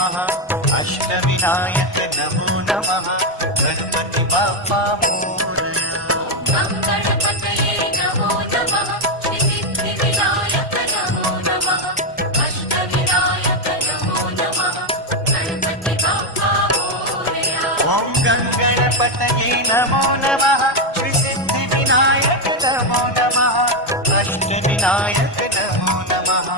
नमः अष्टविनायक नमो नमः गणपति बाप्पा मोरया। गणपतये नमो नमः सिद्धिविनायक नमो नमः अष्टविनायक नमो नमः गणपति बाप्पा मोरया। ओम गणपतये नमो नमः श्री सिद्धिविनायक नमो नमः अष्टविनायक नमो नमः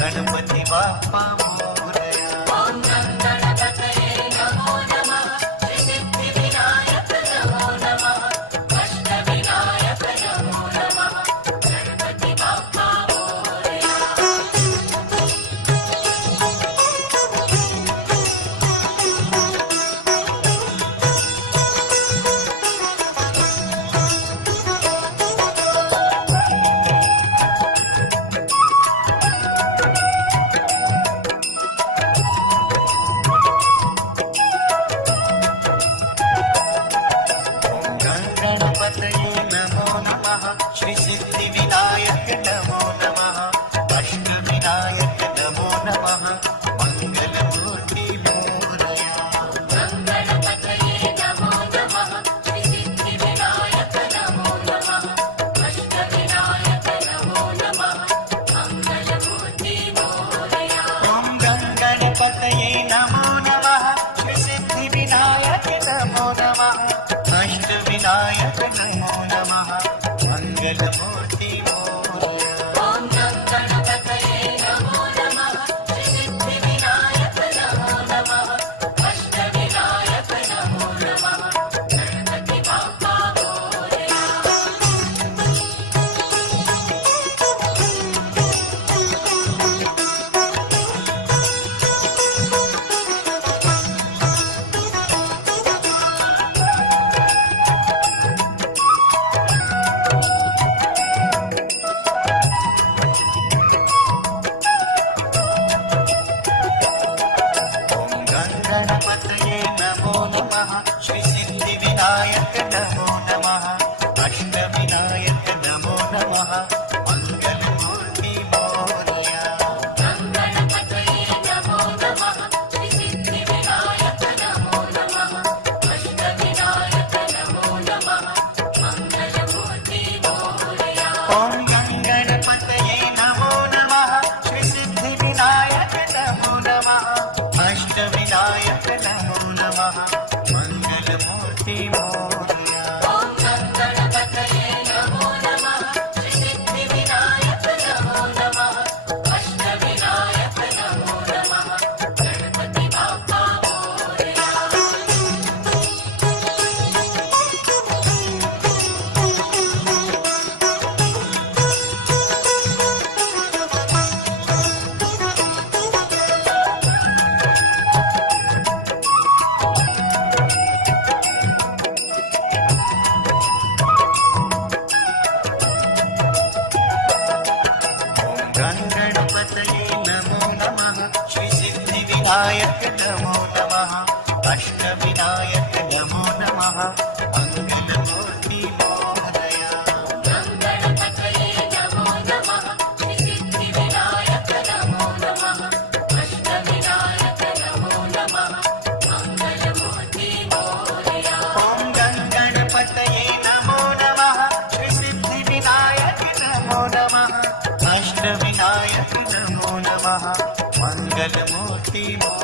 गणपति बाप्पा मोरया। ओम गणपतये नमो नमः सिद्धिविनायक नमो नमः अष्टविनायक नमो नमः गणपति बाप्पा मोरया। गणपतये नमो नमः श्री सिद्धिविनायक नमो नमः अष्टविनायक नमो नमः मंगलमूर्ति मोरया। गणपतये नमो नमः सिद्धिविनायक नमो नमः अष्टविनायक नमो नमः मंगलमूर्ति मोरया। ओम गणपतये नमो नमः श्री सिद्धिविनायक नमो नमः अष्टविनायक नमो नमः मंगलमूर्ति मोरया। ओम गणपतये नमो नमः सिद्धिविनायक नमो नमः अष्टविनायक नमो नमः गणपति बाप्पा मोरया। ओम गणपतये नमो नमः श्री सिद्धिविनायक नमो नमः अष्टविनायक नमो नमः मंगलमूर्ति मोरया। गणपतये नमो नमः सिद्धिविनायक नमो नमः अष्टविनायक नमो नमः मंगलमूर्ति मोरया। ओम गणपतये नमो नमः श्री सिद्धिविनायक नमो नमः अष्टविनायक नमो नमः मंगलमूर्ति मोरया। ओम गणपतये नमो नमः सिद्धिविनायक नमो नमः अष्टविनायक नमो नमः गणपति बाप्पा मोरया। ओम गणपतये नमो नमः श्री सिद्धिविनायक नमो नमः अष्टविनायक नमो नमः मंगलमूर्ति मोरया। गणपतये नमो नमः सिद्धिविनायक नमो नमः अष्टविनायक नमो नमः मंगलमूर्ति मोरया। ओम गणपतये नमो नमः श्री सिद्धिविनायक नमो नमः अष्टविनायक नमो नमः मंगलमूर्ति मोरया।